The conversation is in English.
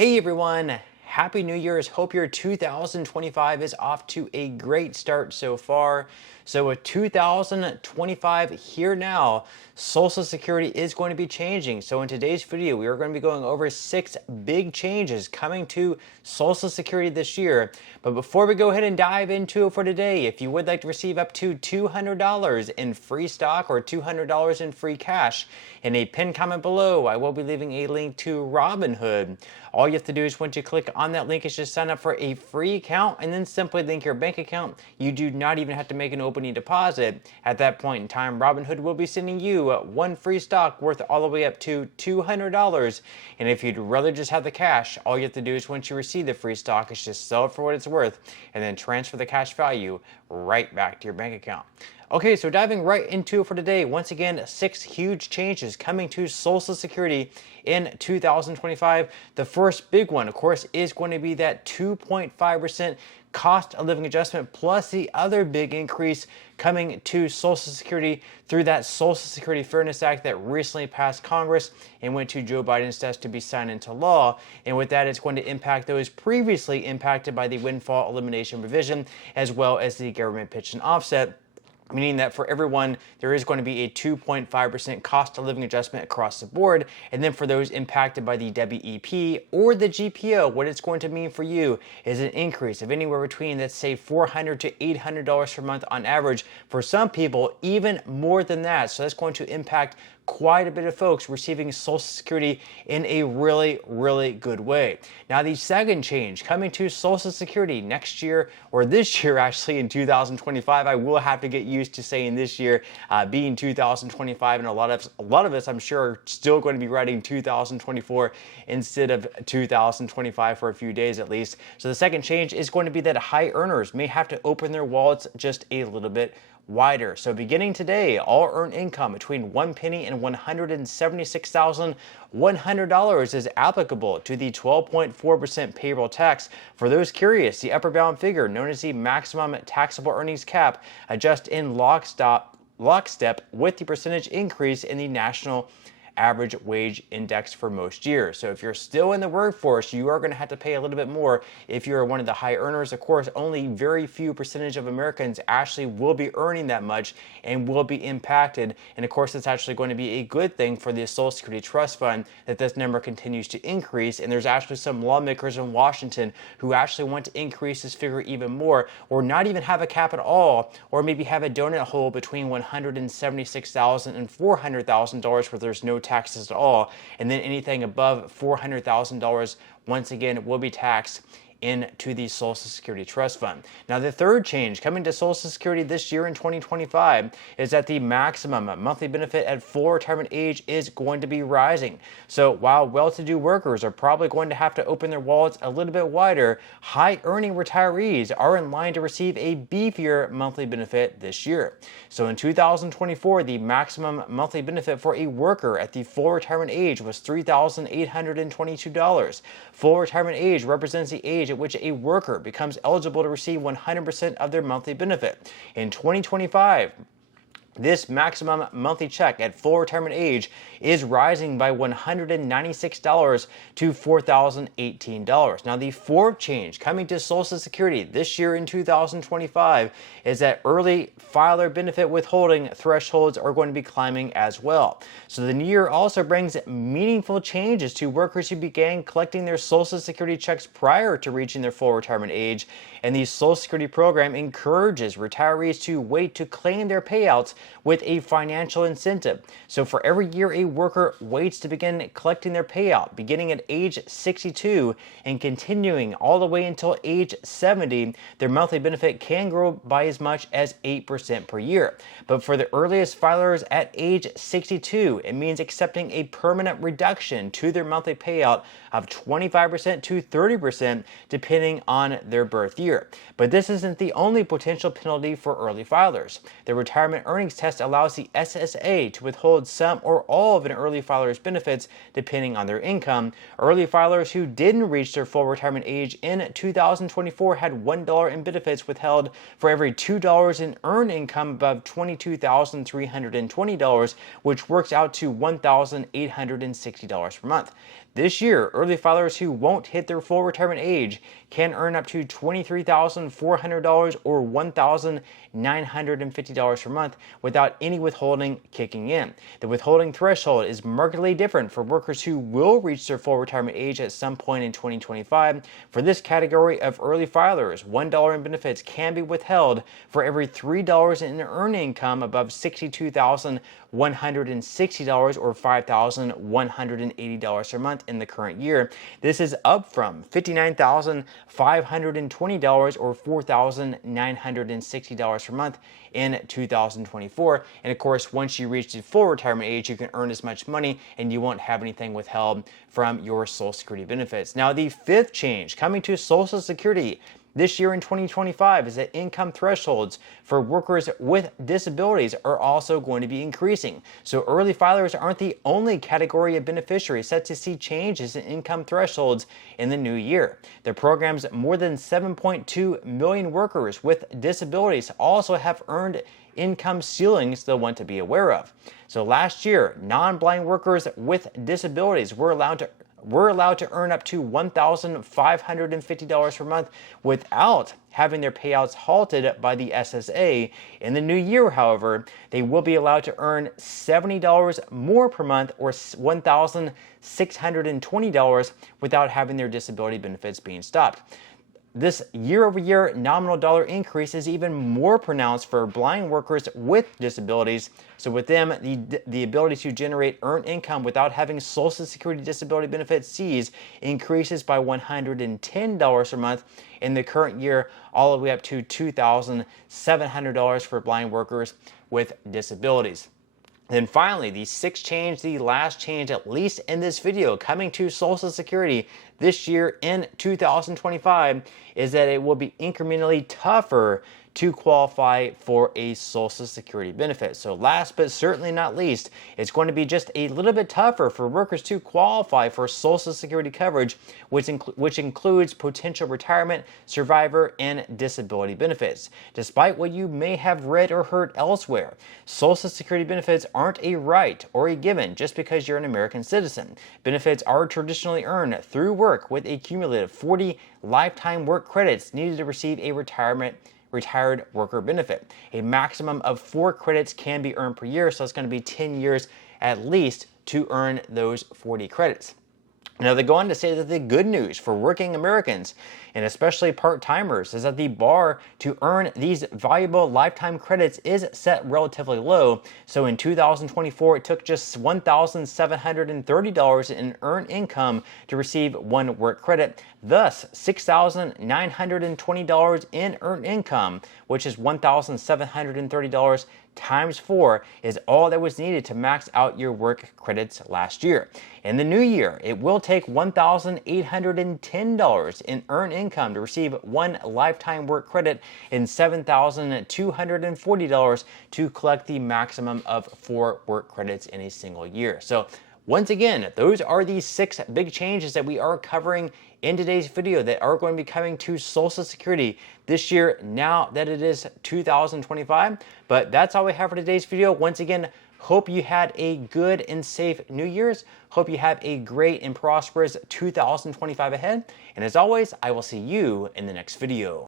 Hey everyone, Happy New Year's. Hope your 2025 is off to a great start so far. So with 2025 here now, Social Security is going to be changing. So in today's video, we are going to be going over 6 big changes coming to Social Security this year. But before we go ahead and dive into it for today, if you would like to receive up to $200 in free stock or $200 in free cash, in a pinned comment below, I will be leaving a link to Robinhood. All you have to do is once you click on that link is just sign up for a free account and then simply link your bank account. You do not even have to make an opening deposit. At that point in time, Robinhood will be sending you one free stock worth all the way up to $200. And if you'd rather just have the cash, all you have to do is once you receive the free stock is just sell it for what it's worth and then transfer the cash value right back to your bank account. Okay, so diving right into it for today, once again, 6 huge changes coming to Social Security in 2025. The first big one, of course, is going to be that 2.5% cost of living adjustment, plus the other big increase coming to Social Security through that Social Security Fairness Act that recently passed Congress and went to Joe Biden's desk to be signed into law. And with that, it's going to impact those previously impacted by the windfall elimination provision, as well as the government pension offset, meaning that for everyone, there is going to be a 2.5% cost of living adjustment across the board. And then for those impacted by the WEP or the GPO, what it's going to mean for you is an increase of anywhere between, let's say, $400 to $800 per month on average. For some people, even more than that. So that's going to impact quite a bit of folks receiving Social Security in a really, really good way. Now, the second change coming to Social Security next year, or this year actually in 2025, I will have to get used to saying this year being 2025, and a lot of us, I'm sure, are still going to be writing 2024 instead of 2025 for a few days at least. So the second change is going to be that high earners may have to open their wallets just a little bit wider. So beginning today, all earned income between 1 penny and $176,100 is applicable to the 12.4% payroll tax. For those curious, the upper bound figure, known as the maximum taxable earnings cap, adjusts in lockstep with the percentage increase in the national average wage index for most years. So if you're still in the workforce, you are going to have to pay a little bit more if you're one of the high earners. Of course, only very few percentage of Americans actually will be earning that much and will be impacted. And of course, it's actually going to be a good thing for the Social Security Trust Fund that this number continues to increase. And there's actually some lawmakers in Washington who actually want to increase this figure even more, or not even have a cap at all, or maybe have a donut hole between $176,000 and $400,000 where there's no taxes at all, and then anything above $400,000 once again will be taxed into the Social Security Trust Fund. Now, the third change coming to Social Security this year in 2025 is that the maximum monthly benefit at full retirement age is going to be rising. So while well-to-do workers are probably going to have to open their wallets a little bit wider, high-earning retirees are in line to receive a beefier monthly benefit this year. So in 2024, the maximum monthly benefit for a worker at the full retirement age was $3,822. Full retirement age represents the age at which a worker becomes eligible to receive 100% of their monthly benefit. In 2025, this maximum monthly check at full retirement age is rising by $196 to $4,018. Now, the fourth change coming to Social Security this year in 2025 is that early filer benefit withholding thresholds are going to be climbing as well. So the new year also brings meaningful changes to workers who began collecting their Social Security checks prior to reaching their full retirement age. And the Social Security program encourages retirees to wait to claim their payouts with a financial incentive. So for every year a worker waits to begin collecting their payout, beginning at age 62 and continuing all the way until age 70, their monthly benefit can grow by as much as 8% per year. But for the earliest filers at age 62, it means accepting a permanent reduction to their monthly payout of 25% to 30% depending on their birth year. But this isn't the only potential penalty for early filers. The retirement earnings test allows the SSA to withhold some or all of an early filer's benefits depending on their income. Early filers who didn't reach their full retirement age in 2024 had $1 in benefits withheld for every $2 in earned income above $22,320, which works out to $1,860 per month. This year, early filers who won't hit their full retirement age can earn up to $23,400 or $1,950 per month without any withholding kicking in. The withholding threshold is markedly different for workers who will reach their full retirement age at some point in 2025. For this category of early filers, $1 in benefits can be withheld for every $3 in earned income above $62,160 or $5,180 per month in the current year. This is up from $59,520 or $4,960 per month in 2024. And of course, once you reach the full retirement age, you can earn as much money and you won't have anything withheld from your Social Security benefits. Now, the fifth change coming to Social Security this year in 2025 is that income thresholds for workers with disabilities are also going to be increasing. So early filers aren't the only category of beneficiaries set to see changes in income thresholds in the new year. The program's more than 7.2 million workers with disabilities also have earned income ceilings they'll want to be aware of. So last year, non-blind workers with disabilities were allowed to earn up to $1,550 per month without having their payouts halted by the SSA. In the new year, however, they will be allowed to earn $70 more per month or $1,620 without having their disability benefits being stopped. This year-over-year nominal dollar increase is even more pronounced for blind workers with disabilities. So with them, the ability to generate earned income without having Social Security disability benefits seized increases by $110 per month in the current year, all the way up to $2,700 for blind workers with disabilities. Then finally, the sixth change, the last change, at least in this video, coming to Social Security this year in 2025, is that it will be incrementally tougher to qualify for a Social Security benefit. So last but certainly not least, it's going to be just a little bit tougher for workers to qualify for Social Security coverage, which includes potential retirement, survivor, and disability benefits. Despite what you may have read or heard elsewhere, Social Security benefits aren't a right or a given just because you're an American citizen. Benefits are traditionally earned through work with a cumulative 40 lifetime work credits needed to receive a retired worker benefit. A maximum of 4 credits can be earned per year, so it's going to be 10 years at least to earn those 40 credits. Now, they go on to say that the good news for working Americans, and especially part-timers, is that the bar to earn these valuable lifetime credits is set relatively low. So in 2024, it took just $1,730 in earned income to receive 1 work credit. Thus, $6,920 in earned income, which is $1,730 times 4, is all that was needed to max out your work credits last year. In the new year, it will take $1,810 in earned income to receive 1 lifetime work credit and $7,240 to collect the maximum of 4 work credits in a single year. So once again, those are the 6 big changes that we are covering in today's video that are going to be coming to Social Security this year, now that it is 2025. But that's all we have for today's video. Once again, hope you had a good and safe New Year's. Hope you have a great and prosperous 2025 ahead. And as always, I will see you in the next video.